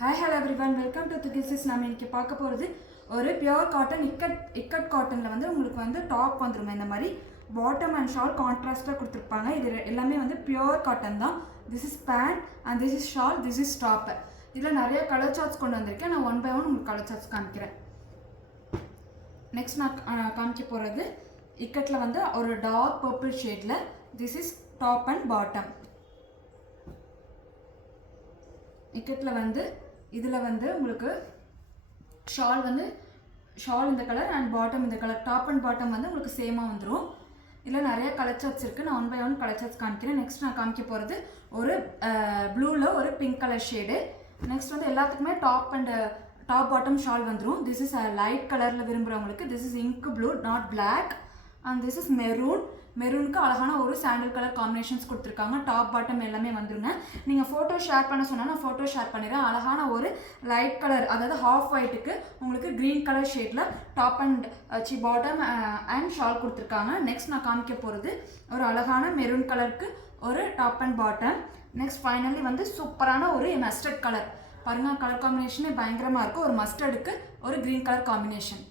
Hi, hello everyone. Welcome to Thugisis. நம்ம இன்னைக்கு பார்க்க போகிறது ஒரு பியூர் காட்டன் இக்கட் காட்டனில் வந்து உங்களுக்கு வந்து டாப் வந்துருமே இந்த மாதிரி பாட்டம் அண்ட் ஷால் கான்ட்ராஸ்ட்டாக கொடுத்துருப்பாங்க. இது எல்லாமே வந்து பியூர் காட்டன் தான். This is pant and this is shawl, this is top. இதில் நிறைய கலர் சார்ட்ஸ் கொண்டு வந்திருக்கேன். நான் ஒன் பை ஒன் உங்களுக்கு கலர் சார்ட்ஸ் காமிக்கிறேன். நெக்ஸ்ட் நான் காமிக்க போகிறது இக்கட்டில் வந்து ஒரு டார்க் பர்பிள் ஷேடில் this is top and bottom. இக்கட்டில் வந்து இதில் வந்து உங்களுக்கு ஷால் இந்த கலர் அண்ட் பாட்டம் இந்த கலர், டாப் அண்ட் பாட்டம் வந்து உங்களுக்கு சேமாக வந்துடும். இதில் நிறைய கலர் சார்ட்ஸ் இருக்குது. நான் one by one colour charts காமிக்கிறேன். நெக்ஸ்ட் நான் காமிக்க போகிறது ஒரு ப்ளூவில் ஒரு பிங்க் கலர் ஷேடு. நெக்ஸ்ட் வந்து எல்லாத்துக்குமே டாப் பாட்டம் ஷால் வந்துடும். திஸ் இஸ் லைட் கலரில் விரும்புகிறவங்களுக்கு this is ink blue, not black. And this is மெரூனுக்கு அழகான ஒரு சாண்டல் கலர் காம்பினேஷன்ஸ் கொடுத்துருக்காங்க. டாப் பாட்டம் எல்லாமே வந்துருங்க. நீங்கள் ஃபோட்டோ ஷேர் பண்ண சொன்னால் நான் ஃபோட்டோ ஷேர் பண்ணிடுறேன். அழகான ஒரு லைட் கலர், அதாவது ஹாஃப் ஒயிட்டுக்கு உங்களுக்கு க்ரீன் கலர் ஷேடில் top and bottom and shawl கொடுத்துருக்காங்க. நெக்ஸ்ட் நான் காமிக்க போகிறது ஒரு அழகான மெரூன் கலருக்கு ஒரு top and bottom. Next finally வந்து சூப்பரான ஒரு மஸ்டர்ட் கலர். பாருங்கள், கலர் காம்பினேஷனே பயங்கரமாக இருக்கும். ஒரு மஸ்டர்டுக்கு ஒரு க்ரீன் கலர் காம்பினேஷன்.